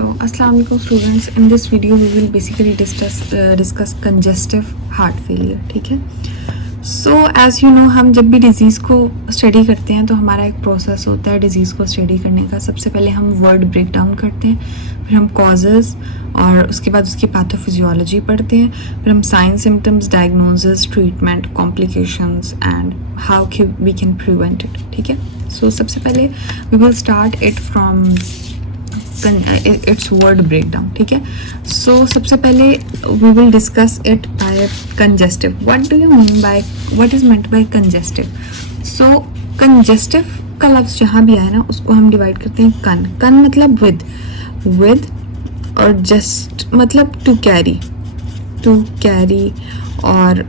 Assalamu alaikum students. In this video we will basically discuss congestive heart failure. ठीक है. So as you know, हम जब भी disease को स्टडी करते हैं तो हमारा एक प्रोसेस होता है डिज़ीज़ को स्टडी करने का. सबसे पहले हम वर्ड ब्रेक डाउन करते हैं, फिर हम कॉजेज़ और उसके बाद उसकी पैथोफिजियोलॉजी पढ़ते हैं, फिर हम sign symptoms, diagnosis, treatment, complications and how we can prevent it. ठीक है. सो सबसे पहले we will start it from its word break down. ठीक है. सो सबसे पहले we will discuss it by congestive. What do you mean by, what is meant by congestive? So congestive का लफ्ज़ जहाँ भी आया ना उसको हम डिवाइड करते हैं कन. कन मतलब विद और जस्ट मतलब टू कैरी और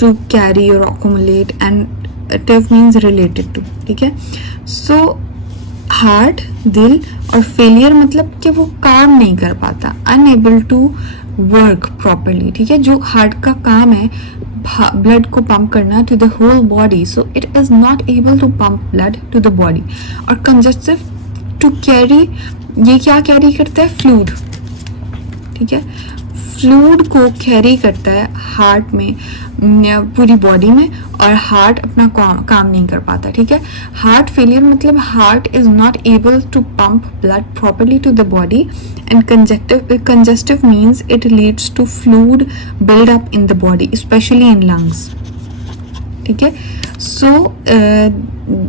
टू कैरी और accumulate and tive means related to. ठीक है. सो हार्ट, दिल और फेलियर मतलब कि वो काम नहीं कर पाता, अनएबल टू वर्क प्रॉपरली. ठीक है. जो हार्ट का काम है ब्लड को पंप करना to the whole body, so it is not able to pump blood to the body. और कंजेस्टिव टू कैरी, ये क्या कैरी करता है? फ्लूइड. ठीक है. फ्लूइड को कैरी करता है हार्ट में, पूरी बॉडी में, और हार्ट अपना काम नहीं कर पाता. ठीक है. हार्ट फेलियर मतलब heart is not able to pump blood properly to the body. And congestive means it leads to fluid build up in the body, specially in lungs. ठीक है. So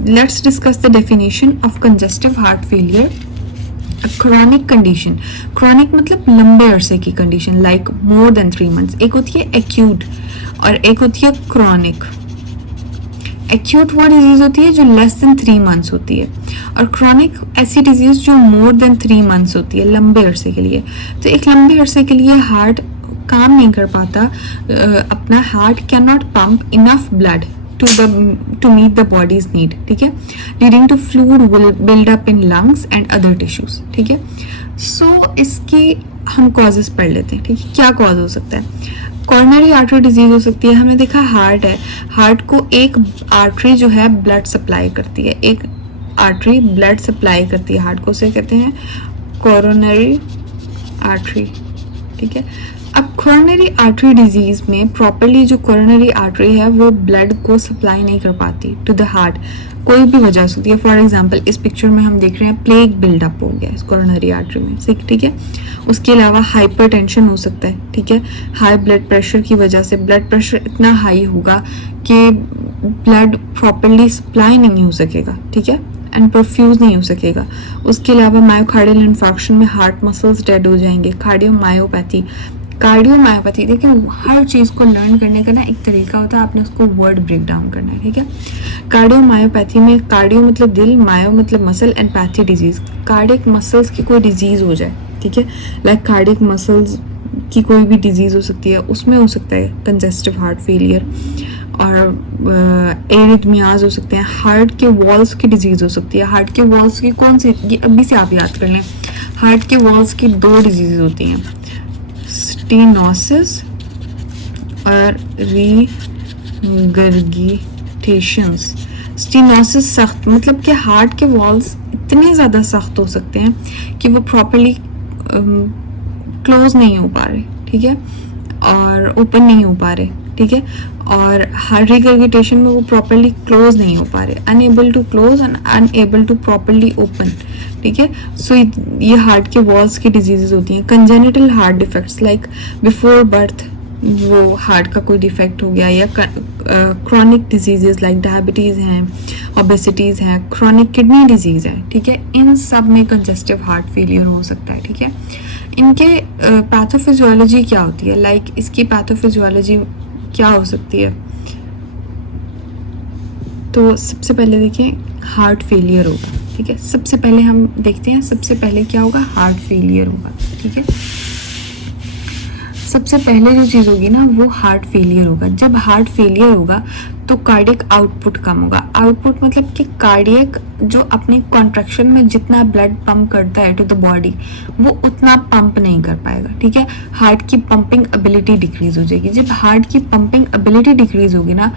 let's discuss the definition of congestive heart failure. Chronic condition. Chronic मतलब लंबे अरसे की condition, like more than 3 months. एक होती है acute और एक होती है क्रॉनिक. एक्यूट वो डिजीज होती है जो लेस देन 3 months होती है, और क्रॉनिक ऐसी डिजीज जो मोर देन 3 months होती है, लंबे अरसे के लिए. तो एक लंबे अरसे के लिए हार्ट काम नहीं कर पाता, अपना heart can not pump enough blood to meet the body's need. ठीक है. leading to fluid will build up in lungs and other tissues. ठीक है. so इसकी हम causes पढ़ लेते हैं. ठीक है. क्या cause हो सकता है? कॉर्नरी आर्टरी डिजीज हो सकती है. हमने देखा हार्ट है, हार्ट को एक आर्टरी जो है ब्लड सप्लाई करती है, एक आर्टरी ब्लड सप्लाई करती है हार्ट को, उसे कहते हैं कोरोनरी आर्टरी. ठीक है. अब कोरोनरी आर्टरी डिजीज में प्रॉपरली जो कोरोनरी आर्टरी है वो ब्लड को सप्लाई नहीं कर पाती टू द हार्ट. कोई भी वजह हो सकती है. फॉर एग्जांपल इस पिक्चर में हम देख रहे हैं प्लेग बिल्डअप हो गया इस कोरोनरी आर्टरी में. ठीक है. उसके अलावा हाइपरटेंशन हो सकता है. ठीक है. हाई ब्लड प्रेशर की वजह से ब्लड प्रेशर इतना हाई होगा कि ब्लड प्रॉपरली सप्लाई नहीं हो सकेगा. ठीक है. एंड परफ्यूज नहीं हो सकेगा. उसके अलावा मायोकार्डियल इन्फार्क्शन में हार्ट मसल्स डेड हो जाएंगे. कार्डियोमायोपैथी देखिए, हर चीज़ को लर्न करने का ना एक तरीका होता है, आपने उसको वर्ड ब्रेक डाउन करना है. ठीक है. कार्डियोमायोपैथी में कार्डियो मतलब दिल, मायो मतलब muscle and pathy disease, cardiac muscles की कोई डिजीज़ हो जाए. ठीक है. लाइक कार्डियक मसल्स की कोई भी डिजीज़ हो सकती है, उसमें हो सकता है कंजेस्टिव हार्ट फेलियर. और एरिथमियाज हो सकते हैं. हार्ट के वॉल्स की डिजीज़ हो सकती है. हार्ट के वॉल्स की कौन सी, ये अभी से आप याद कर लें. हार्ट के वॉल्स की 2 डिजीज़ होती हैं, स्टेनोसिस और रीगर्गिटेशंस. स्टेनोसिस सख्त मतलब कि हार्ट के वॉल्स इतने ज़्यादा सख्त हो सकते हैं कि वो प्रॉपरली क्लोज नहीं हो पा रहे. ठीक है. और ओपन नहीं हो पा रहे. ठीक है. और हार्ट रिगर्गिटेशन में वो प्रॉपरली क्लोज नहीं हो पा रहे, unable to close and unable to properly open. ठीक है. सो ये हार्ट के वॉल्स की डिजीजेज होती हैं. Congenital heart defects like before birth वो हार्ट का कोई डिफेक्ट हो गया, या क्रॉनिक डिजीजेज लाइक डायबिटीज़ हैं, ओबेसिटीज़ हैं, क्रॉनिक किडनी डिजीज़ है. ठीक है. इन सब में कंजेस्टिव हार्ट फेलियर हो सकता है. ठीक है. इनके पैथोफिजियोलॉजी क्या होती है, लाइक इसकी पैथोफिजियोलॉजी क्या हो सकती है? तो सबसे पहले देखिए हार्ट फेलियर होगा. ठीक है. सबसे पहले हम देखते हैं, सबसे पहले क्या होगा? हार्ट फेलियर होगा. ठीक है. सबसे पहले जो चीज़ होगी ना वो हार्ट फेलियर होगा. जब हार्ट फेलियर होगा तो कार्डियक आउटपुट कम होगा. आउटपुट मतलब कि कार्डियक जो अपने कॉन्ट्रैक्शन में जितना ब्लड पंप करता है टू द बॉडी वो उतना पंप नहीं कर पाएगा. ठीक है. हार्ट की पंपिंग एबिलिटी डिक्रीज हो जाएगी. जब हार्ट की पंपिंग एबिलिटी डिक्रीज होगी ना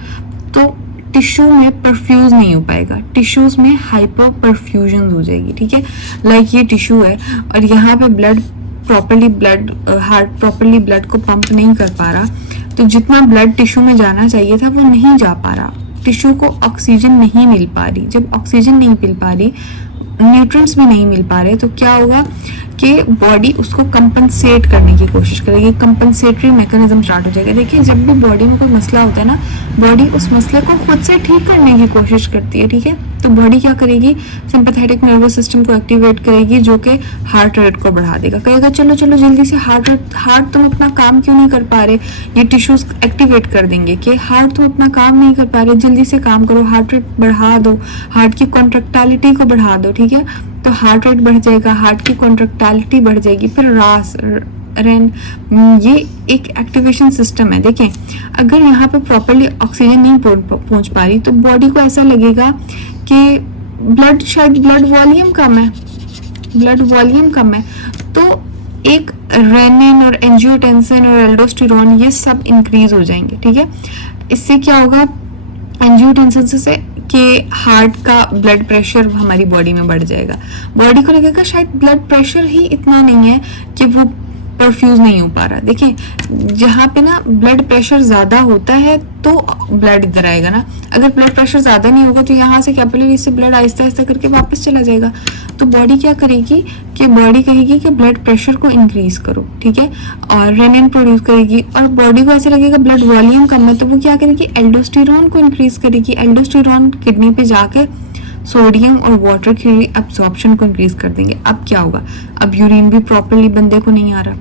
तो टिश्यू में परफ्यूज नहीं हो पाएगा, टिश्यूज में हाइपर परफ्यूजन हो जाएगी, ठीक है। लाइक ये टिश्यू है और यहाँ पे हार्ट प्रॉपरली ब्लड को पंप नहीं कर पा रहा, तो जितना ब्लड टिश्यू में जाना चाहिए था वो नहीं जा पा रहा, टिश्यू को ऑक्सीजन नहीं मिल पा रही। जब ऑक्सीजन नहीं मिल पा रही, न्यूट्रिएंट्स भी नहीं मिल पा रहे, तो क्या होगा कि बॉडी उसको कंपनसेट करने की कोशिश करेगी, कंपनसेटरी मैकेनिज्म स्टार्ट हो जाएगा। देखिए जब भी बॉडी में कोई मसला होता है ना, बॉडी उस मसले को खुद से ठीक करने की कोशिश करती है, ठीक है। तो बॉडी क्या करेगी, सिंपैथेटिक नर्वस सिस्टम को एक्टिवेट करेगी, जो कि हार्ट रेट को बढ़ा देगा। कहेगा चलो चलो जल्दी से हार्ट तुम अपना काम क्यों नहीं कर पा रहे, ये टिश्यूज एक्टिवेट कर देंगे कि हार्ट तुम अपना काम नहीं कर पा रहे, जल्दी से काम करो, हार्ट रेट बढ़ा दो, हार्ट की कॉन्ट्रैक्टिलिटी को बढ़ा दो, ठीक है। तो हार्ट रेट बढ़ जाएगा, हार्ट की कॉन्ट्रैक्टिलिटी बढ़ जाएगी, फिर ये एक एक्टिवेशन सिस्टम है। देखें अगर यहाँ पे प्रॉपरली ऑक्सीजन नहीं पहुंच पा रही, तो बॉडी को ऐसा लगेगा कि ब्लड वॉल्यूम कम है, तो एक रेनिन और एंजियोटेंसिन और एल्डोस्टेरोन ये सब इंक्रीज हो जाएंगे, ठीक है। इससे क्या होगा, एंजियोटेंसिन से कि हार्ट का ब्लड प्रेशर हमारी बॉडी में बढ़ जाएगा, बॉडी को लगेगा शायद ब्लड प्रेशर ही इतना नहीं है कि वो परफ्यूज नहीं हो पा रहा। देखिए जहाँ पे ना ब्लड प्रेशर ज़्यादा होता है तो ब्लड इधर आएगा ना, अगर ब्लड प्रेशर ज़्यादा नहीं होगा तो यहाँ से कैपिलरी से ब्लड आहिस्ता आहिस्ता करके वापस चला जाएगा। तो बॉडी क्या करेगी कि बॉडी कहेगी कि ब्लड प्रेशर को इंक्रीज करो, ठीक है, और रेनिन प्रोड्यूस करेगी, और बॉडी को ऐसे लगेगा ब्लड वॉल्यूम कम है, तो वो क्या करेगी, एल्डोस्टेरोन को इंक्रीज करेगी। एल्डोस्टेरोन किडनी पे जाके सोडियम और वाटर की एब्जॉर्प्शन को इंक्रीज कर देंगे। अब क्या होगा, अब यूरिन भी प्रॉपरली बंदे को नहीं आ रहा,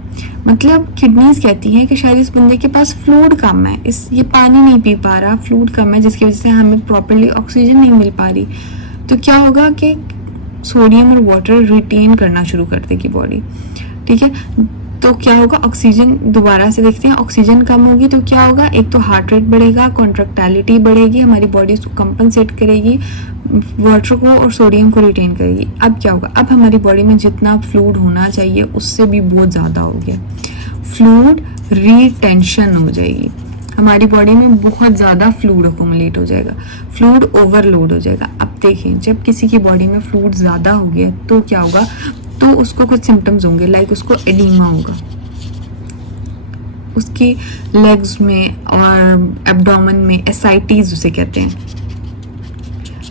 मतलब किडनीज कहती हैं कि शायद इस बंदे के पास फ्लूइड कम है, ये पानी नहीं पी पा रहा, फ्लूइड कम है, जिसकी वजह से हमें प्रॉपरली ऑक्सीजन नहीं मिल पा रही। तो क्या होगा कि सोडियम और वाटर रिटेन करना शुरू कर देगी बॉडी, ठीक है। तो क्या होगा, ऑक्सीजन दोबारा से देखते हैं, ऑक्सीजन कम होगी तो क्या होगा, एक तो हार्ट रेट बढ़ेगा, कॉन्ट्रैक्टिलिटी बढ़ेगी, हमारी बॉडी उसको कंपनसेट करेगी, वाटर को और सोडियम को रिटेन करेगी। अब क्या होगा, अब हमारी बॉडी में जितना फ्लूइड होना चाहिए उससे भी बहुत ज़्यादा हो गया, फ्लूइड रिटेंशन हो जाएगी, हमारी बॉडी में बहुत ज़्यादा फ्लूइड अकोमुलेट हो जाएगा, फ्लूइड ओवरलोड हो जाएगा। अब देखें जब किसी की बॉडी में फ्लूइड ज़्यादा हो गया तो क्या होगा, तो उसको कुछ सिम्टम्स होंगे, लाइक उसको एडीमा होगा, उसकी लेग्स में और एब्डोमेन में, एसाइटिस उसे कहते हैं,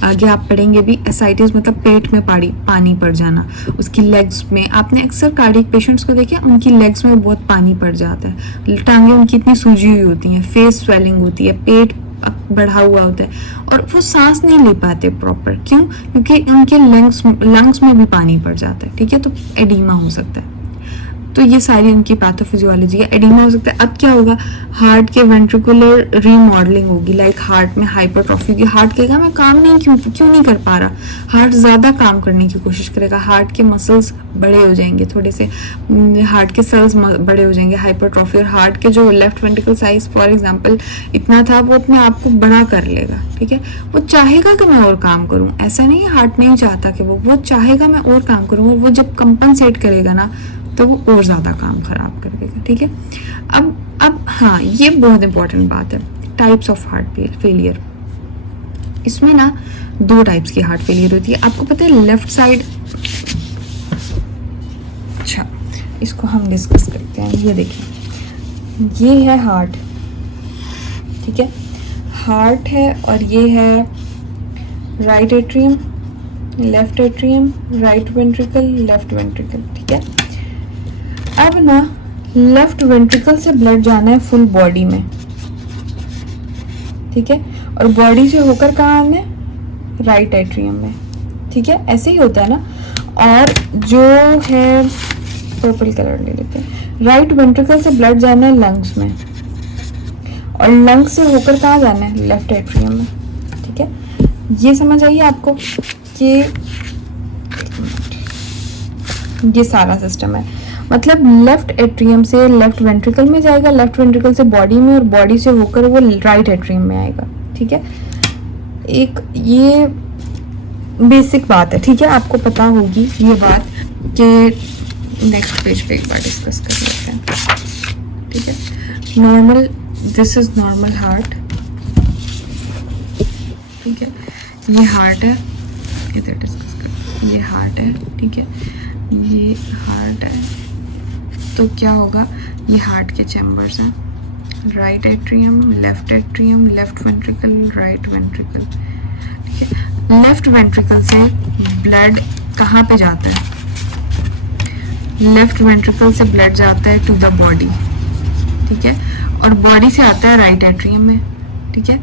आगे आप पढ़ेंगे भी, एसाइटिस मतलब पेट में पानी पड़ जाना, उसकी लेग्स में, आपने अक्सर कार्डियक पेशेंट्स को देखा उनकी लेग्स में बहुत पानी पड़ जाता है, टांगे उनकी इतनी सूजी हुई होती हैं, फेस स्वेलिंग होती है, पेट बढ़ा हुआ होता है और वो सांस नहीं ले पाते प्रॉपर, क्यों, क्योंकि उनके लंग्स में भी पानी पड़ जाता है, ठीक है। तो एडीमा हो सकता है, तो ये सारी उनकी पैथोफिजियोलॉजी है, एडीमा हो सकता है। अब क्या होगा, हार्ट के वेंट्रिकुलर रीमॉडलिंग होगी, लाइक हार्ट में हाइपरट्रॉफी होगी, हार्ट कहेगा मैं काम नहीं क्यों नहीं कर पा रहा, हार्ट ज़्यादा काम करने की कोशिश करेगा, हार्ट के मसल्स बड़े हो जाएंगे, थोड़े से हार्ट के सेल्स बड़े हो जाएंगे, हाइपरट्रॉफी, और हार्ट के जो left ventricle size for example इतना था वो अपने आप को बड़ा कर लेगा, ठीक है। वो चाहेगा कि मैं और काम करूँ, ऐसा नहीं है हार्ट नहीं चाहता कि वो चाहेगा मैं और काम करूँ, वो जब कंपनसेट करेगा ना तो वो और ज़्यादा काम खराब कर देगा, ठीक है। अब हाँ, ये बहुत इंपॉर्टेंट बात है, टाइप्स ऑफ हार्ट फेलियर। इसमें ना 2 टाइप्स की हार्ट फेलियर होती है, आपको पता है लेफ्ट साइड, अच्छा इसको हम डिस्कस करते हैं। ये देखिए ये है हार्ट, ठीक है, हार्ट है और ये है right atrium, left atrium, right ventricle, left ventricle, ठीक है। अब ना लेफ्ट वेंट्रिकल से ब्लड जाना है फुल बॉडी में, ठीक है, और बॉडी से होकर कहाँ आना है, राइट एट्रियम में, ठीक है, ऐसे ही होता है ना। और जो है पर्पल कलर ले लेते हैं, राइट वेंट्रिकल से ब्लड जाना है लंग्स में, और लंग्स से होकर कहाँ जाना है, लेफ्ट एट्रियम में, ठीक है। ये समझ आइए आपको कि ये सारा सिस्टम है, मतलब लेफ्ट एट्रियम से लेफ्ट वेंट्रिकल में जाएगा, लेफ्ट वेंट्रिकल से बॉडी में, और बॉडी से होकर वो राइट एट्रियम में आएगा, ठीक है। एक ये बेसिक बात है, ठीक है, आपको पता होगी ये बात कि नेक्स्ट पेज पे एक बार डिस्कस कर लेते हैं, ठीक है। Normal, this is normal heart, ठीक है, ये हार्ट है, इधर डिस्कस कर, ये हार्ट है, ठीक है, ये हार्ट है। तो क्या होगा, ये हार्ट के चैम्बर्स हैं, right atrium, left atrium, left ventricle, right ventricle, ठीक है। लेफ्ट वेंट्रिकल से ब्लड कहाँ पे जाता है, लेफ्ट वेंट्रिकल से ब्लड जाता है टू द बॉडी, ठीक है, और बॉडी से आता है राइट एट्रियम में, ठीक है।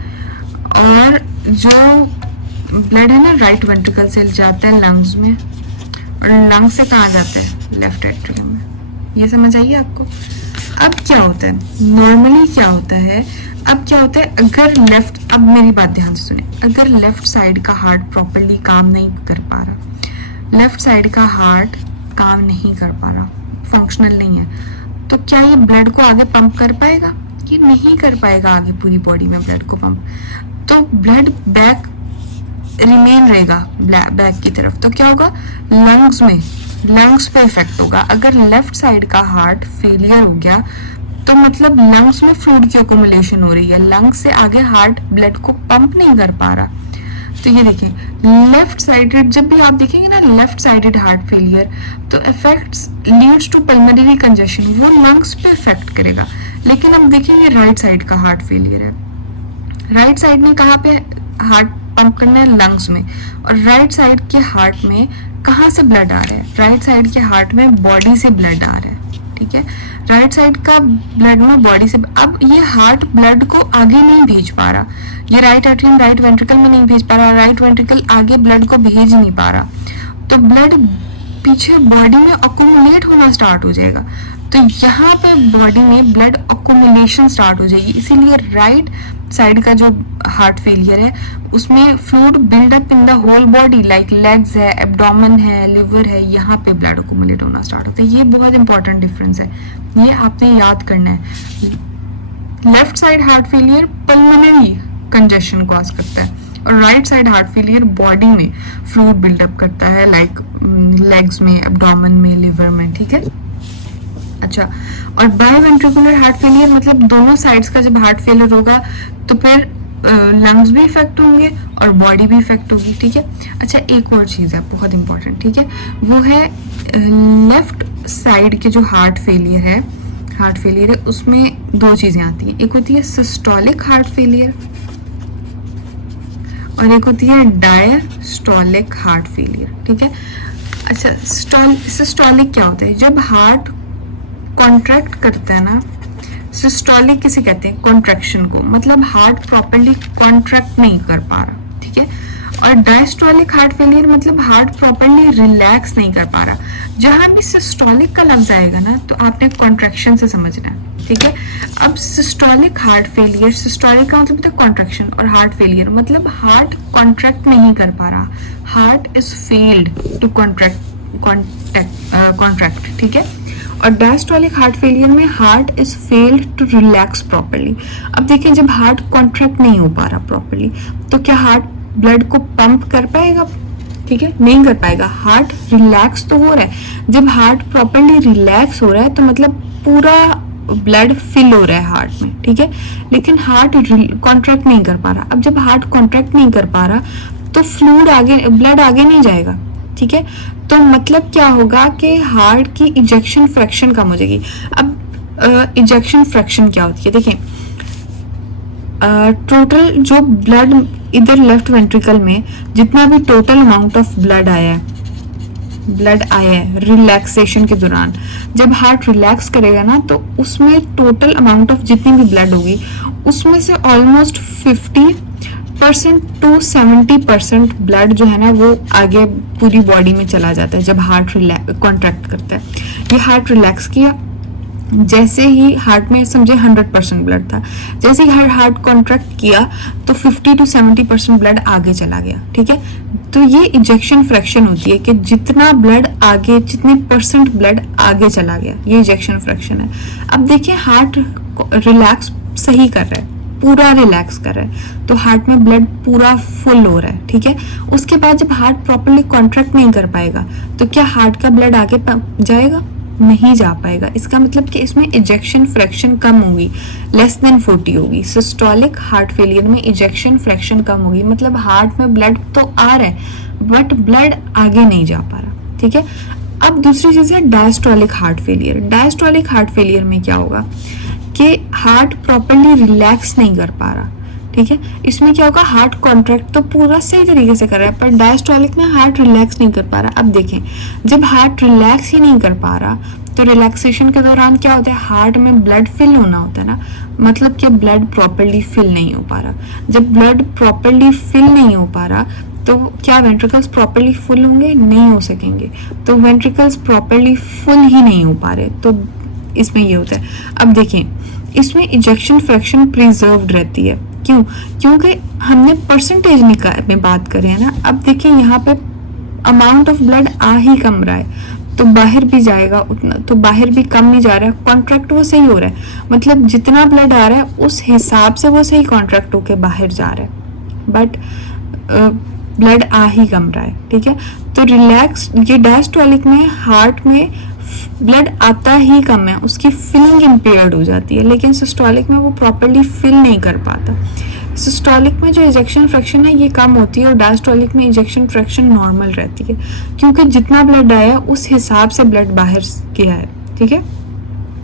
और जो ब्लड है ना राइट वेंट्रिकल से जाता है लंग्स में, और लंग्स से कहाँ जाता है, लेफ्ट एट्रियम में। ये समझ आइए आपको। अब क्या होता है, नॉर्मली क्या होता है, अब क्या होता है, अगर लेफ्ट, अब मेरी बात ध्यान से सुने, अगर लेफ्ट साइड का हार्ट प्रॉपरली काम नहीं कर पा रहा, लेफ्ट साइड का हार्ट काम नहीं कर पा रहा, फंक्शनल नहीं है, तो क्या ये ब्लड को आगे पंप कर पाएगा, ये नहीं कर पाएगा आगे पूरी बॉडी में ब्लड को पंप। तो ब्लड बैक रिमेन रहेगा बैक की तरफ, तो क्या होगा, लंग्स में, लंग्स पे इफेक्ट होगा। अगर लेफ्ट साइड का हार्ट फेलियर हो गया तो मतलब लंग्स में फ्लूइड की अकोमुलेशन हो रही है, लंग्स से आगे हार्ट ब्लड को पंप नहीं कर पा रहा। तो ये देखिए लेफ्ट साइडेड, जब भी आप देखेंगे ना लेफ्ट साइडेड हार्ट फेलियर, तो effects leads to pulmonary congestion, वो लंग्स पे इफेक्ट करेगा। लेकिन अब देखेंगे राइट साइड का हार्ट फेलियर है, राइट साइड में कहाँ पे हार्ट पंप करना है, लंग्स में, और राइट साइड के हार्ट में कहाँ से ब्लड आ रहा है, राइट साइड के हार्ट में बॉडी से ब्लड आ रहा है, ठीक है, राइट साइड का ब्लड में बॉडी से। अब ये हार्ट ब्लड को आगे नहीं भेज पा रहा, ये राइट एट्रियम राइट वेंट्रिकल में नहीं भेज पा रहा, राइट वेंट्रिकल आगे ब्लड को भेज नहीं पा रहा, तो ब्लड पीछे बॉडी में अकोमुलेट होना स्टार्ट हो जाएगा। तो यहाँ पे बॉडी में ब्लड अकोमुलेशन स्टार्ट हो जाएगी, इसीलिए राइट साइड का जो हार्ट फेलियर है उसमें fluid buildup in the whole body, like legs है, एब्डोमेन है, लिवर है, यहाँ पे ब्लड अकोमुलेट होना स्टार्ट होता है। ये बहुत इंपॉर्टेंट डिफरेंस है, ये आपने याद करना है। Left side heart failure pulmonary congestion cause करता है, और right side heart failure body में फ्लूइड बिल्डअप करता है, लाइक लेग्स में, एब्डोमेन में, लिवर में, ठीक है। अच्छा, और बायवेंट्रिकुलर हार्ट फेलियर मतलब दोनों साइड्स का जब हार्ट फेलियर होगा तो फिर लंग्स भी इफेक्ट होंगे और बॉडी भी इफेक्ट होगी, ठीक है। अच्छा, एक और चीज़ है बहुत इंपॉर्टेंट, ठीक है, वो है लेफ्ट साइड के जो हार्ट फेलियर है, उसमें दो चीज़ें आती हैं, एक होती है सिस्टोलिक हार्ट फेलियर और एक होती है डायस्टोलिक हार्ट फेलियर, ठीक है। अच्छा, सिस्टोलिक क्या होता है, जब हार्ट कॉन्ट्रैक्ट करता है ना, सिस्टोलिक किसे कहते हैं, कॉन्ट्रैक्शन को, मतलब हार्ट प्रॉपर्ली कॉन्ट्रैक्ट नहीं कर पा रहा, ठीक है। और डायस्टोलिक हार्ट फेलियर मतलब हार्ट प्रॉपर्ली रिलैक्स नहीं कर पा रहा। जहां भी सिस्टोलिक का लफ्ज आएगा ना तो आपने कॉन्ट्रैक्शन से समझना है, ठीक है। अब सिस्टोलिक हार्ट फेलियर, सिस्टोलिक का मतलब होता है कॉन्ट्रैक्शन, और हार्ट फेलियर मतलब हार्ट कॉन्ट्रैक्ट नहीं कर पा रहा, heart is failed to contract, ठीक है। और डायस्टोलिक हार्ट फेलियर में heart is failed to relax properly. अब देखिए जब हार्ट कॉन्ट्रैक्ट नहीं हो पा रहा प्रॉपर्ली तो क्या हार्ट ब्लड को पंप कर पाएगा, ठीक है, नहीं कर पाएगा। हार्ट रिलैक्स तो हो रहा है, जब हार्ट प्रॉपर्ली रिलैक्स हो रहा है तो मतलब पूरा ब्लड फिल हो रहा है हार्ट में, ठीक है, लेकिन हार्ट कॉन्ट्रैक्ट नहीं कर पा रहा। अब जब हार्ट कॉन्ट्रैक्ट नहीं कर पा रहा तो फ्लूइड आगे, ब्लड आगे नहीं जाएगा, ठीक है। तो मतलब क्या होगा कि हार्ट की इजेक्शन फ्रैक्शन कम हो जाएगी। अब इजेक्शन फ्रैक्शन क्या होती है, देखिए टोटल जो ब्लड इधर लेफ्ट वेंट्रिकल में जितना भी टोटल अमाउंट ऑफ ब्लड आया है रिलैक्सेशन के दौरान, जब हार्ट रिलैक्स करेगा ना तो उसमें टोटल अमाउंट ऑफ जितनी भी ब्लड होगी उसमें से ऑलमोस्ट 50% to 70% ब्लड जो है ना वो आगे पूरी बॉडी में चला जाता है जब हार्ट कॉन्ट्रैक्ट करता है। ये हार्ट रिलैक्स किया, जैसे ही हार्ट में समझे 100% ब्लड था, जैसे ही हार्ट कॉन्ट्रैक्ट किया तो 50 to 70% ब्लड आगे चला गया, ठीक है। तो ये इजेक्शन फ्रैक्शन होती है कि जितना ब्लड आगे, जितने परसेंट ब्लड आगे चला गया, ये इजेक्शन फ्रैक्शन है। अब देखिए हार्ट रिलैक्स सही कर रहा है, पूरा रिलैक्स कर रहा है तो हार्ट में ब्लड पूरा फुल हो रहा है, ठीक है। उसके बाद जब हार्ट प्रॉपर्ली कॉन्ट्रैक्ट नहीं कर पाएगा तो क्या हार्ट का ब्लड आगे जाएगा, नहीं जा पाएगा। इसका मतलब कि इसमें इजेक्शन फ्रैक्शन कम होगी, लेस देन 40 होगी। सिस्टोलिक हार्ट फेलियर में इजेक्शन फ्रैक्शन कम होगी, मतलब हार्ट में ब्लड तो आ रहा है बट ब्लड आगे नहीं जा पा रहा, ठीक है। अब दूसरी चीज़ है diastolic heart failure. Diastolic heart failure में क्या होगा कि हार्ट प्रॉपरली रिलैक्स नहीं कर पा रहा, ठीक है। इसमें क्या होगा, हार्ट कॉन्ट्रैक्ट तो पूरा सही तरीके से कर रहा है पर डायस्टोलिक में हार्ट रिलैक्स नहीं कर पा रहा। अब देखें, जब हार्ट रिलैक्स ही नहीं कर पा रहा तो रिलैक्सेशन के दौरान क्या होता है, हार्ट में ब्लड फिल होना होता है ना, मतलब कि ब्लड प्रॉपरली फिल नहीं हो पा रहा। जब ब्लड प्रॉपरली फिल नहीं हो पा रहा तो क्या वेंट्रिकल्स प्रॉपरली फुल होंगे, नहीं हो सकेंगे। तो वेंट्रिकल्स प्रॉपरली फुल ही नहीं हो पा रहे तो इसमें ये होता है। अब देखें, इसमें इजेक्शन फ्रैक्शन प्रिजर्व्ड रहती है, क्यों? क्योंकि हमने परसेंटेज में बात करें है ना। अब देखें यहाँ पे अमाउंट ऑफ ब्लड आ ही कम रहा है तो बाहर भी जाएगा उतना, तो बाहर भी कम नहीं जा रहा है, कॉन्ट्रैक्ट वो सही हो रहा है, मतलब जितना ब्लड आ रहा है उस हिसाब से वो सही कॉन्ट्रैक्ट होके बाहर जा रहा है, बट ब्लड आ ही कम रहा है, ठीक है। तो रिलैक्स, ये डायस्टोलिक में हार्ट में ब्लड आता ही कम है, उसकी फिलिंग इम्पेयर्ड हो जाती है, लेकिन सिस्टोलिक में वो प्रॉपरली फिल नहीं कर पाता। सिस्टोलिक में जो इजेक्शन फ्रैक्शन है ये कम होती है और डायस्टोलिक में इजेक्शन फ्रैक्शन नॉर्मल रहती है, क्योंकि जितना ब्लड आया उस हिसाब से ब्लड बाहर गया है, ठीक है।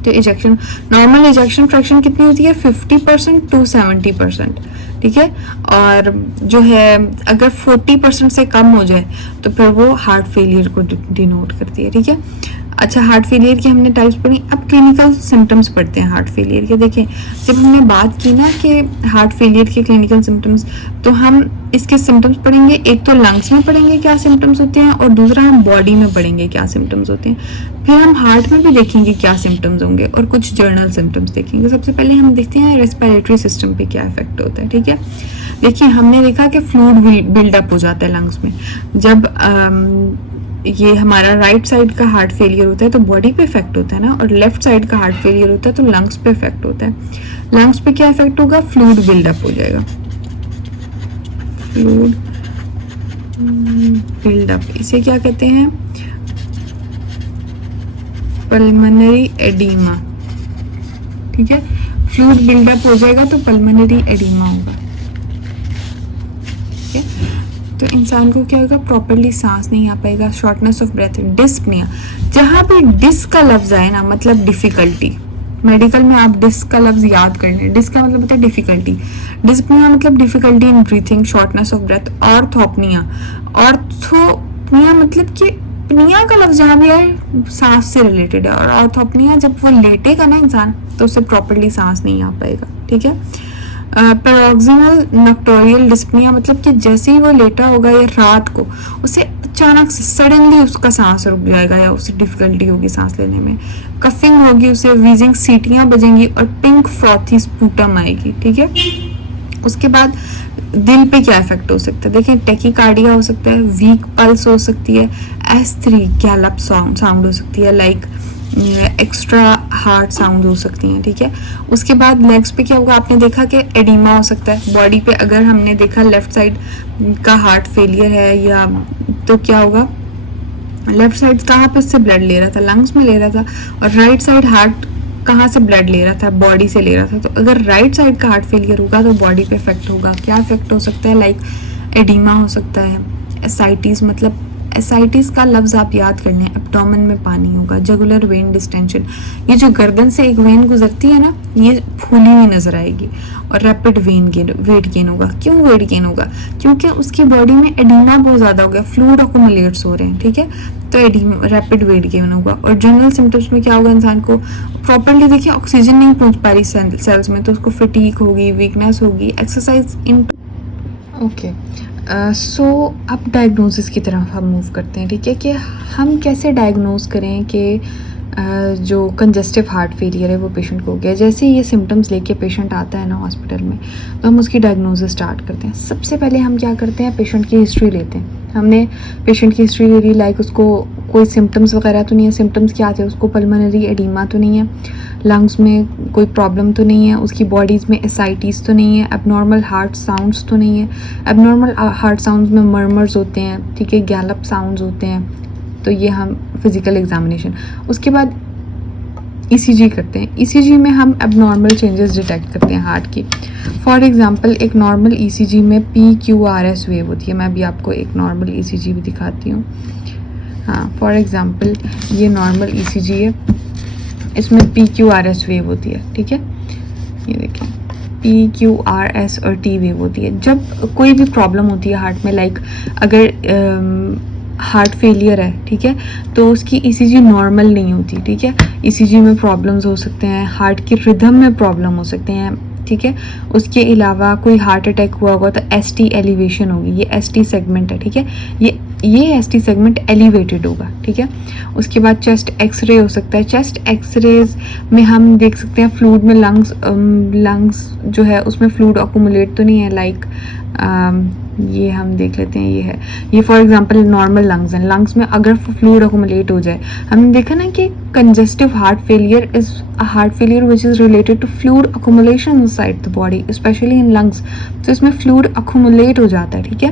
तो इजेक्शन, नॉर्मल इजेक्शन फ्रैक्शन कितनी होती है, 50% to 70%, ठीक है। और जो है अगर 40% से कम हो जाए तो फिर वो हार्ट फेलियर को डिनोट करती है, ठीक है। अच्छा, हार्ट फेलियर की हमने टाइप्स पढ़ी, अब क्लिनिकल सिम्टम्स पढ़ते हैं हार्ट फेलियर के। देखें, जब हमने बात की ना कि हार्ट फेलियर के क्लिनिकल सिम्टम्स, तो हम इसके सिम्टम्स पढ़ेंगे, एक तो लंग्स में पढ़ेंगे क्या सिम्टम्स होते हैं और दूसरा हम बॉडी में पढ़ेंगे क्या सिम्टम्स होते हैं, फिर हम हार्ट में भी देखेंगे क्या सिम्टम्स होंगे और कुछ जर्नल सिम्टम्स देखेंगे। सबसे पहले हम देखते हैं रेस्पिरेटरी सिस्टम पे क्या इफेक्ट होता है, ठीक है। देखिए, हमने देखा कि फ्लूइड बिल्डअप हो जाता है लंग्स में। जब ये हमारा राइट साइड का हार्ट फेलियर होता है तो बॉडी पे इफेक्ट होता है ना, और लेफ्ट साइड का हार्ट फेलियर होता है तो लंग्स पे इफेक्ट होता है। लंग्स पे क्या इफेक्ट होगा, फ्लूइड बिल्डअप हो जाएगा, फ्लूइड बिल्डअप, इसे क्या कहते हैं, पल्मोनरी एडीमा, ठीक है। फ्लूइड बिल्डअप हो जाएगा तो पल्मोनरी एडीमा होगा, ठीक है। तो इंसान को क्या होगा, प्रॉपरली सांस नहीं आ पाएगा, शॉर्टनेस ऑफ ब्रेथ, डिस्पनिया। जहाँ पे डिस्क का लफ्ज आए ना, मतलब डिफिकल्टी, मेडिकल में आप डिस्क का लफ्ज याद कर लें, डिस्क का मतलब होता है डिफिकल्टी, डिस्पनिया मतलब difficulty in breathing, shortness of breath. Orthopnoea, orthopnoea मतलब कि पनिया का लफ्ज जहाँ भी है सांस से रिलेटेड है, और ऑर्थोपनिया जब वो लेटेगा ना इंसान तो उससे प्रॉपरली सांस नहीं आ पाएगा, ठीक है। पैरोक्सिमल नक्टोरियल डिस्पनिया मतलब कि जैसे ही वो लेटा होगा या रात को उसे अचानक से सडनली उसका सांस रुक जाएगा या उसे डिफिकल्टी होगी सांस लेने में। कफिंग होगी उसे, वीजिंग, सीटियां बजेंगी और पिंक फ्रॉथी स्पूटम आएगी, ठीक है। उसके बाद दिल पे क्या इफेक्ट हो सकता है, देखें, टेकीकार्डिया हो सकता है, वीक पल्स हो सकती है, S3 गैलप साउंड हो सकती है, लाइक एक्स्ट्रा हार्ट साउंड हो सकती हैं, ठीक है। उसके बाद लेग्स पे क्या होगा, आपने देखा कि एडिमा हो सकता है। बॉडी पे अगर हमने देखा लेफ्ट साइड का हार्ट फेलियर है या तो क्या होगा, लेफ्ट साइड कहाँ पे उससे ब्लड ले रहा था, लंग्स में ले रहा था, और राइट साइड हार्ट कहाँ से ब्लड ले रहा था, बॉडी से ले रहा था। तो अगर राइट साइड का हार्ट फेलियर होगा तो बॉडी पे इफेक्ट होगा। क्या इफेक्ट हो सकता है, लाइक एडिमा हो सकता है, एसाइटिस, मतलब एसाइटिस का लफ्ज आप याद कर लें, एब्डोमेन में पानी होगा, जगुलर वेन डिस्टेंशन, ये जो गर्दन से एक वेन गुजरती है ना, ये फूली हुई नजर आएगी, और रैपिड वेट गेन होगा। क्यों वेट गेन होगा, क्योंकि उसकी बॉडी में एडिमा बहुत ज्यादा हो गया, फ्लूइड अक्यूमुलेट्स हो रहे हैं, ठीक है। तो एडिमा, रैपिड वेट गेन होगा। और जनरल सिम्टम्स में क्या होगा, इंसान को प्रॉपरली देखिए ऑक्सीजन नहीं पहुंच पा रही सेल्स में तो उसको फटीग होगी, वीकनेस होगी, एक्सरसाइज इन, ओके। सो अब डायग्नोसिस की तरफ हम मूव करते हैं, ठीक है, कि हम कैसे डायग्नोज करें कि जो कंजस्टिव हार्ट फेलियर है वो पेशेंट को हो गया। जैसे ही ये सिम्टम्स लेके पेशेंट आता है ना हॉस्पिटल में तो हम उसकी डायग्नोसिस स्टार्ट करते हैं। सबसे पहले हम क्या करते हैं, पेशेंट की हिस्ट्री लेते हैं। हमने पेशेंट की हिस्ट्री ले ली, लाइक उसको कोई सिम्टम्स वगैरह तो नहीं है। सिम्टम्स क्या थे, उसको पल्मोनरी एडिमा तो नहीं है, लंग्स में कोई प्रॉब्लम तो नहीं है, उसकी बॉडीज़ में एसाइटिस तो नहीं है, एबनॉर्मल हार्ट साउंड्स तो नहीं है। एबनॉर्मल हार्ट साउंड्स में मर्मर्स होते हैं, ठीक है, गैलप साउंड्स होते हैं, तो ये हम फिजिकल एग्जामिनेशन। उसके बाद ईसीजी करते हैं। ईसीजी में हम एबनॉर्मल चेंजेस डिटेक्ट करते हैं हार्ट की। फॉर एग्जांपल एक नॉर्मल ईसीजी में PQRS वेव होती है। मैं भी आपको एक नॉर्मल ईसीजी भी दिखाती हूँ। हाँ, फॉर एग्जांपल ये नॉर्मल ईसीजी है, इसमें PQRS वेव होती है, ठीक है। ये देखें PQRS और T वेव होती है। जब कोई भी प्रॉब्लम होती है हार्ट में, लाइक अगर हार्ट फेलियर है, ठीक है, तो उसकी ईसीजी नॉर्मल नहीं होती, ठीक है। ईसीजी में प्रॉब्लम्स हो सकते हैं, हार्ट की रिदम में प्रॉब्लम हो सकते हैं, ठीक है। उसके अलावा कोई हार्ट अटैक हुआ होगा तो ST एलिवेशन होगी, ये ST सेगमेंट है, ठीक है। ये ST सेगमेंट एलिवेटेड होगा, ठीक है। उसके बाद चेस्ट एक्सरे हो सकता है। चेस्ट एक्सरेज में हम देख सकते हैं फ्लूइड में लंग्स जो है उसमें फ्लूइड अकोमुलेट तो नहीं है, लाइक ये हम देख लेते हैं, ये फॉर एग्जांपल नॉर्मल लंग्स हैं। लंग्स में अगर फ्लूइड अकोमुलेट हो जाए, हमने देखा ना कि congestive heart failure is a heart failure which is related to fluid accumulation inside the body, specially in lungs. तो इसमें फ्लूइड अकोमुलेट हो जाता है, ठीक है,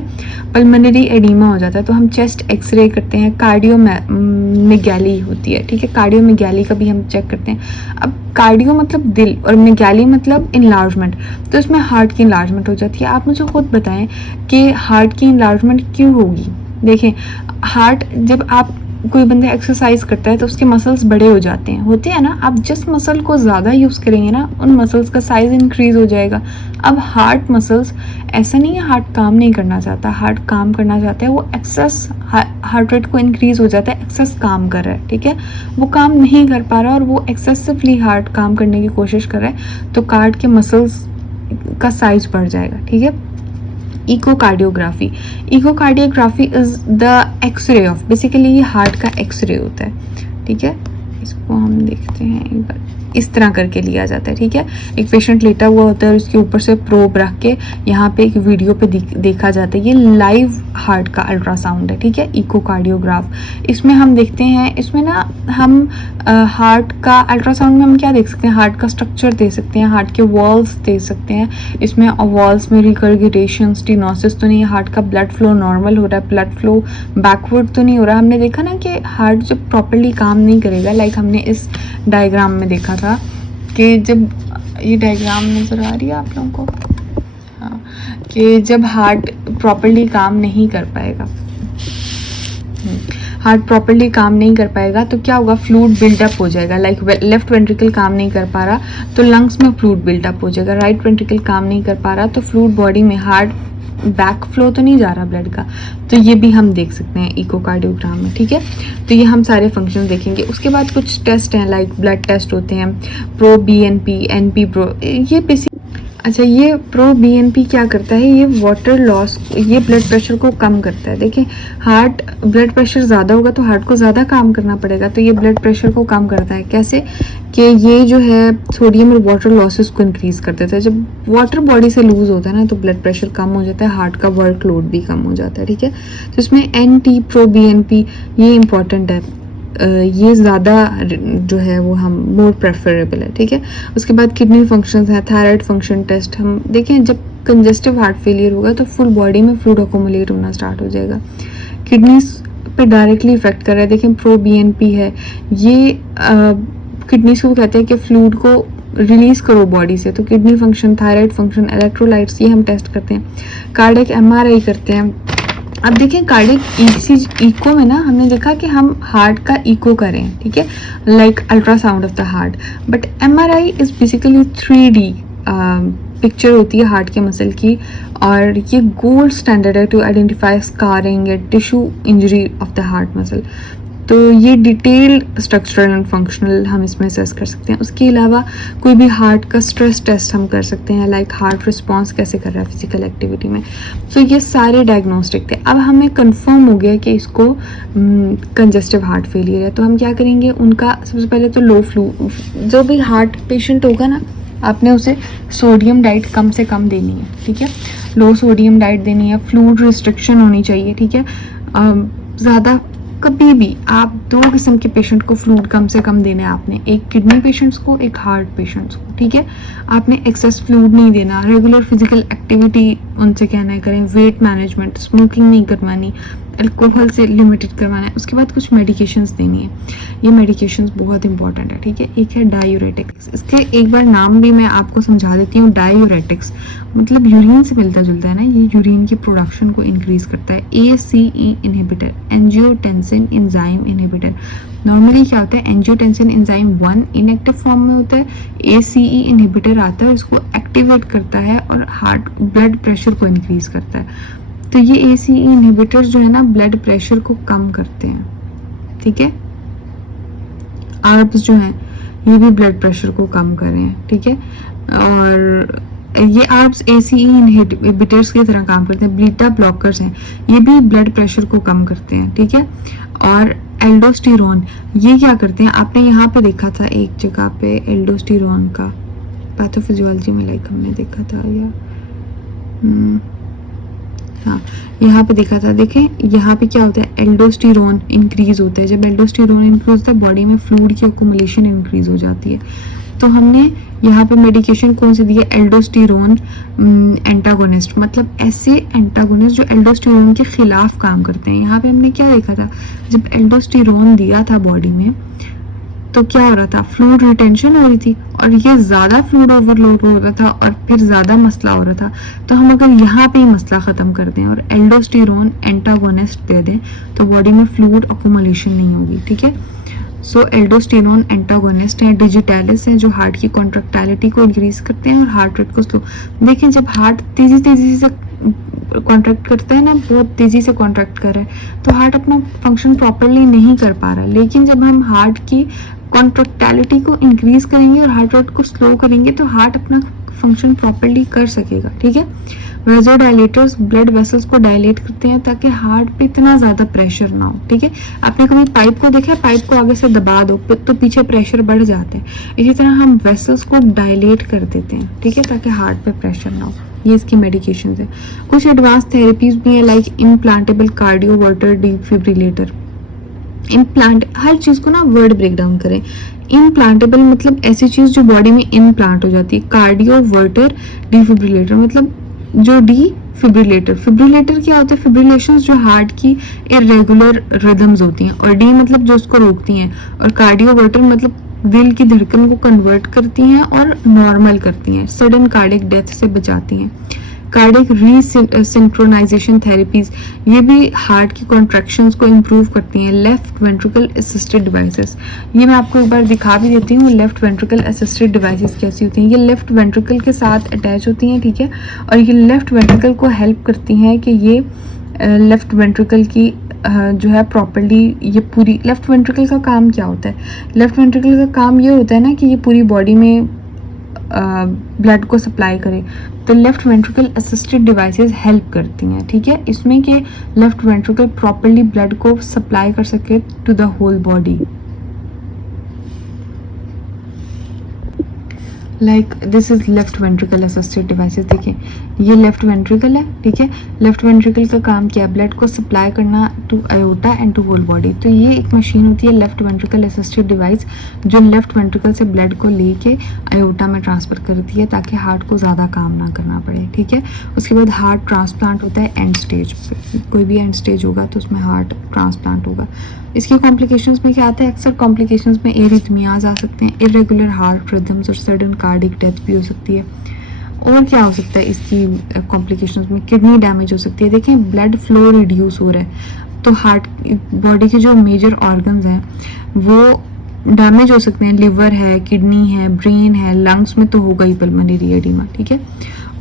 पल्मोनरी एडीमा हो जाता है। तो हम चेस्ट एक्सरे करते हैं। कार्डियोमेगैली होती है, ठीक है, कार्डियोमेगैली का भी हम चेक करते हैं। अब कार्डियो मतलब दिल और मेगैली मतलब इनलार्जमेंट, तो इसमें हार्ट की इनलार्जमेंट हो जाती है। आप मुझे खुद बताएं कि हार्ट की इनलार्जमेंट क्यों होगी। देखें, हार्ट जब आप कोई बंदा एक्सरसाइज करता है तो उसके मसल्स बड़े हो जाते हैं, होते हैं ना। आप जिस मसल को ज़्यादा यूज़ करेंगे ना, उन मसल्स का साइज़ इंक्रीज़ हो जाएगा। अब हार्ट मसल्स, ऐसा नहीं है हार्ट काम नहीं करना चाहता, हार्ट काम करना चाहता है, वो एक्सेस हार्ट रेट को इंक्रीज़ हो जाता है, एक्सेस काम कर रहा है, ठीक है। वो काम नहीं कर पा रहा और वो एक्सेसिवली हार्ट काम करने की कोशिश कर रहा है, तो कार्ड के मसल्स का साइज़ बढ़ जाएगा, ठीक है। Echocardiography is the X ray of, basically ये हार्ट का एक्सरे होता है, ठीक है। इसको हम देखते हैं एक बार, इस तरह करके लिया जाता है, ठीक है। एक पेशेंट लेटा हुआ होता है, उसके ऊपर से प्रोब रख के यहाँ पे एक वीडियो पे देखा जाता है। ये लाइव हार्ट का अल्ट्रासाउंड है, ठीक है, इकोकार्डियोग्राफ। इसमें हम देखते हैं, इसमें ना हम हार्ट का अल्ट्रासाउंड में हम क्या देख सकते हैं, हार्ट का स्ट्रक्चर दे सकते हैं, हार्ट के वॉल्स दे सकते हैं। इसमें वॉल्स में रिकर्गिटेशन, स्टेनोसिस तो नहीं है, हार्ट का ब्लड फ्लो नॉर्मल हो रहा है, ब्लड फ्लो बैकवर्ड तो नहीं हो रहा। हमने देखा ना कि हार्ट जब प्रॉपरली काम नहीं करेगा, लाइक हमने इस डायग्राम में देखा था कि जब ये डायग्राम नज़र आ रही है आप लोगों को, हाँ, कि जब हार्ट प्रॉपरली काम नहीं कर पाएगा, हार्ट प्रॉपरली काम नहीं कर पाएगा तो क्या होगा, फ्लूइड बिल्डअप हो जाएगा। लाइक लेफ्ट वेंट्रिकल काम नहीं कर पा रहा तो लंग्स में फ्लूइड बिल्डअप हो जाएगा, राइट वेंट्रिकल काम नहीं कर पा रहा तो फ्लूइड बॉडी में, हार्ट बैक फ्लो तो नहीं जा रहा ब्लड का। तो ये भी हम देख सकते हैं इकोकार्डियोग्राम में, ठीक है। तो ये हम सारे फंक्शन देखेंगे। उसके बाद कुछ टेस्ट हैं, लाइक ब्लड टेस्ट होते हैं, प्रो BNP, NP प्रो, ये बेसिक। अच्छा, ये प्रो BNP क्या करता है, ये वाटर लॉस, ये ब्लड प्रेशर को कम करता है। देखिए, हार्ट ब्लड प्रेशर ज़्यादा होगा तो हार्ट को ज़्यादा काम करना पड़ेगा, तो ये ब्लड प्रेशर को कम करता है। कैसे कि ये जो है सोडियम और वाटर लॉसेस को इंक्रीज़ कर देता है। जब वाटर बॉडी से लूज़ होता है ना तो ब्लड प्रेशर कम हो जाता है, हार्ट का वर्कलोड भी कम हो जाता है, ठीक है। तो इसमें NT प्रो BNP ये इंपॉर्टेंट है, ये ज़्यादा जो है वो हम मोर प्रेफरेबल है, ठीक है। उसके बाद किडनी फंक्शंस है, थायराइड फंक्शन टेस्ट हम देखें। जब कंजेस्टिव हार्ट फेलियर होगा तो फुल बॉडी में फ्लूइड अकोमुलेट होना स्टार्ट हो जाएगा, किडनीज पे डायरेक्टली इफेक्ट कर रहा है। देखें, प्रो BNP है, ये किडनीज को कहते हैं कि फ्लूइड को रिलीज करो बॉडी से, तो kidney function, thyroid function, electrolytes, ये हम टेस्ट करते हैं। कार्डियक MRI करते हैं। अब देखें, कार्डियक इको में ना हमने देखा कि हम हार्ट का इको करें, ठीक है, like ultrasound of the heart, but MRI is basically 3D picture होती है हार्ट के मसल की, और ये गोल्ड स्टैंडर्ड है टू आइडेंटिफाई स्कारिंग या tissue injury of the heart muscle. तो ये डिटेल्ड स्ट्रक्चरल एंड फंक्शनल हम इसमें असेस कर सकते हैं। उसके अलावा कोई भी हार्ट का स्ट्रेस टेस्ट हम कर सकते हैं, लाइक हार्ट रिस्पॉन्स कैसे कर रहा है फिजिकल एक्टिविटी में। तो ये सारे डायग्नोस्टिक थे। अब हमें कंफर्म हो गया कि इसको कंजेस्टिव हार्ट फेलियर है, तो हम क्या करेंगे, उनका सबसे पहले तो लो फ्लू, जो भी हार्ट पेशेंट होगा ना, आपने उसे सोडियम डाइट कम से कम देनी है, ठीक है, लो सोडियम डाइट देनी है, फ्लूइड रिस्ट्रिक्शन होनी चाहिए, ठीक है। ज़्यादा कभी भी आप 2 किस्म के पेशेंट को फ्लूइड कम से कम देना है आपने, एक किडनी पेशेंट्स को, एक हार्ट पेशेंट्स को, ठीक है। आपने एक्सेस फ्लूइड नहीं देना, रेगुलर फिजिकल एक्टिविटी उनसे कहना है करें, वेट मैनेजमेंट, स्मोकिंग नहीं करवानी, अल्कोहल से लिमिटेड करवाना है। उसके बाद कुछ मेडिकेशंस देनी है, ये मेडिकेशंस बहुत इंपॉर्टेंट है, ठीक है। एक है डायूरेटिक्स, इसके एक बार नाम भी मैं आपको समझा देती हूँ। डायूरेटिक्स मतलब यूरिन से मिलता जुलता है ना, ये यूरिन की प्रोडक्शन को इंक्रीज करता है। ACE inhibitor, angiotensin enzyme inhibitor. Normally क्या होता है, एंजियोटेंसिन एंजाइम 1 इनएक्टिव फॉर्म में होता है, ACE इनहिबिटर आता है, इसको एक्टिवेट करता है और हार्ट ब्लड प्रेशर को इंक्रीज करता है। तो ये ACE इनहिबिटर्स जो है ना ब्लड प्रेशर को कम करते हैं, ठीक है। आर्ब्स जो हैं ये भी ब्लड प्रेशर को कम कर रहे हैं, ठीक है। और ये आर्ब्स ACE इनहिबिटर्स की तरह काम करते हैं। बीटा ब्लॉकर्स हैं, ये भी ब्लड प्रेशर को कम करते हैं, ठीक है। और एल्डोस्टेरोन, ये क्या करते हैं, आपने यहाँ पे देखा था एक जगह पे एल्डोस्टेरोन का पैथोफिजियोलॉजी में, लाइक हमने देखा था या हाँ यहाँ पे देखा था। देखें यहाँ पे क्या होता है, एल्डोस्टेरोन इंक्रीज होता है। जब एल्डोस्टेरोन इंक्रीज होता है बॉडी में फ्लूइड की अकोमुलेशन इंक्रीज हो जाती है। तो हमने यहाँ पे मेडिकेशन कौन सी दी है, एल्डोस्टेरोन एंटागोनिस्ट, मतलब ऐसे एंटागोनिस्ट जो एल्डोस्टेरोन के खिलाफ काम करते हैं। यहाँ पे हमने क्या देखा था, जब एल्डोस्टेरोन दिया था बॉडी में तो क्या हो रहा था, फ्लूइड रिटेंशन हो रही थी और ये ज़्यादा फ्लूइड ओवरलोड हो रहा था और फिर ज़्यादा मसला हो रहा था। तो हम अगर यहाँ पे ही मसला ख़त्म कर दें और एल्डोस्टेरोन एंटागोनिस्ट दे दें तो बॉडी में फ्लूइड अकोमुलेशन नहीं होगी, ठीक है। सो एल्डोस्टेरोन एंटागोनिस्ट हैं, डिजिटैलिस हैं, जो हार्ट की कॉन्ट्रैक्टाइलिटी को इंक्रीज करते हैं और हार्ट रेट को स्लो। देखें जब हार्ट तेज़ी से कॉन्ट्रैक्ट करता है ना, बहुत तेज़ी से कॉन्ट्रैक्ट कर रहा है तो हार्ट अपना फंक्शन प्रॉपरली नहीं कर पा रहा। लेकिन जब हम हार्ट की कॉन्ट्रैक्टाइलिटी को इंक्रीज करेंगे और हार्ट रेट को स्लो करेंगे तो हार्ट अपना फंक्शन प्रॉपरली कर सकेगा, ठीक है। वेज़ोडाइलेटर्स ब्लड वेसल्स को डायलेट करते हैं ताकि हार्ट पे इतना ज़्यादा प्रेशर ना हो, ठीक है। आपने कभी पाइप को देखा है, पाइप को आगे से दबा दो तो पीछे प्रेशर बढ़ जाता है। इसी तरह हम वेसल्स को डायलेट कर देते हैं, ठीक है, ताकि हार्ट पे प्रेशर ना हो। ये इसकी मेडिकेशन है। कुछ एडवांस थेरेपीज भी हैं like implantable cardioverter defibrillator. Implant, हर चीज़ को ना वर्ड ब्रेक डाउन करें। इम्प्लांटेबल मतलब ऐसी चीज़ जो बॉडी में इम्प्लांट हो जाती है। कार्डियोवर्टर डिफिब्रिलेटर मतलब जो डिफिब्रिलेटर, फिब्रिलेटर क्या होता है, फिब्रिलेशंस जो हार्ट की इरेगुलर रिदम्स होती हैं, और डी मतलब जो उसको रोकती हैं, और कार्डियोवर्टर मतलब दिल की धड़कन को कन्वर्ट करती हैं और नॉर्मल करती हैं, सडन कार्डिक डेथ से बचाती हैं। कार्डिक रीसिंक्रोनाइजेशन थेरेपीज, ये भी हार्ट की कॉन्ट्रैक्शंस को इम्प्रूव करती हैं। लेफ्ट वेंट्रिकल असिस्टेड डिवाइसेस, ये मैं आपको एक बार दिखा भी देती हूँ। लेफ्ट वेंट्रिकल असिस्टेड डिवाइसेस कैसी होती हैं, ये लेफ्ट वेंट्रिकल के साथ अटैच होती हैं, ठीक है। और ये लेफ्ट वेंट्रिकल को हेल्प करती हैं कि ये लेफ्ट वेंट्रिकल की जो है प्रॉपर्ली, ये पूरी लेफ्ट वेंट्रिकल का काम क्या होता है, लेफ्ट वेंट्रिकल का काम ये होता है ना कि ये पूरी बॉडी में ब्लड को सप्लाई करे। तो left ventricle assisted devices help करती हैं, ठीक है, इसमें कि लेफ्ट वेंट्रिकल प्रॉपर्ली ब्लड को सप्लाई कर सके to the whole body. Like this is left ventricle assisted devices. देखिए ये लेफ्ट वेंट्रिकल है, ठीक है। लेफ्ट वेंट्रिकल का काम क्या है, ब्लड को सप्लाई करना to aorta and to whole body. तो ये एक मशीन होती है लेफ्ट वेंट्रिकल असिस्टेड डिवाइस, जो लेफ्ट वेंट्रिकल से ब्लड को लेके आयोटा में ट्रांसफर करती है ताकि हार्ट को ज़्यादा काम ना करना पड़े, ठीक है। उसके बाद हार्ट ट्रांसप्लांट होता है एंड स्टेज पे, कोई भी एंड स्टेज होगा तो उसमें हार्ट ट्रांसप्लांट होगा। इसकी कॉम्प्लिकेशंस में क्या आता है, अक्सर कॉम्प्लिकेशंस में एरिथमियाज आ सकते हैं, इरेगुलर हार्ट रिदम्स और सडन कार्डिक डेथ भी हो सकती है। और क्या हो सकता है इसकी कॉम्प्लिकेशंस में, किडनी डैमेज हो सकती है। देखें ब्लड फ्लो रिड्यूस हो रहा है तो हार्ट बॉडी के जो मेजर ऑर्गन्स हैं वो डैमेज हो सकते हैं। लिवर है, किडनी है, ब्रेन है, लंग्स में तो होगा ही पल्मोनरी एडिमा, ठीक है।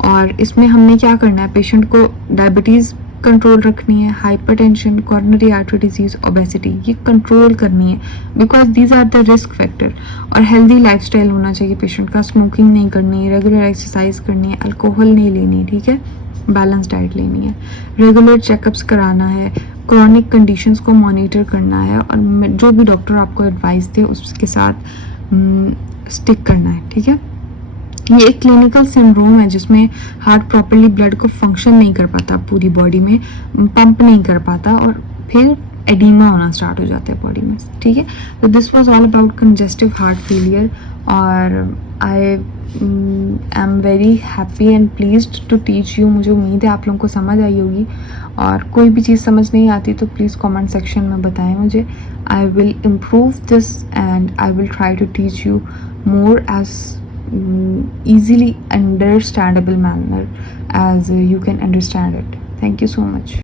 और इसमें हमने क्या करना है, पेशेंट को डायबिटीज़ कंट्रोल रखनी है, hypertension, coronary artery disease, obesity, ये कंट्रोल करनी है because these are the risk factor. और हेल्दी लाइफस्टाइल होना चाहिए पेशेंट का, स्मोकिंग नहीं करनी है, रेगुलर एक्सरसाइज करनी है, अल्कोहल नहीं लेनी, ठीक है, बैलेंस डाइट लेनी है, रेगुलर चेकअप्स कराना है, क्रॉनिक कंडीशंस को मॉनिटर करना है और जो भी डॉक्टर आपको एडवाइस दे उसके साथ स्टिक करना है, ठीक है। ये एक क्लिनिकल सिंड्रोम है जिसमें हार्ट प्रॉपर्ली ब्लड को फंक्शन नहीं कर पाता, पूरी बॉडी में पंप नहीं कर पाता और फिर एडिमा होना स्टार्ट हो जाता है बॉडी में, ठीक है। तो this was all about congestive heart failure, और I am very happy and pleased to teach you. मुझे उम्मीद है आप लोगों को समझ आई होगी, और कोई भी चीज़ समझ नहीं आती तो प्लीज़ कमेंट सेक्शन में बताएं मुझे। I will improve this and I will try to teach you more as easily understandable manner as you can understand it. Thank you so much.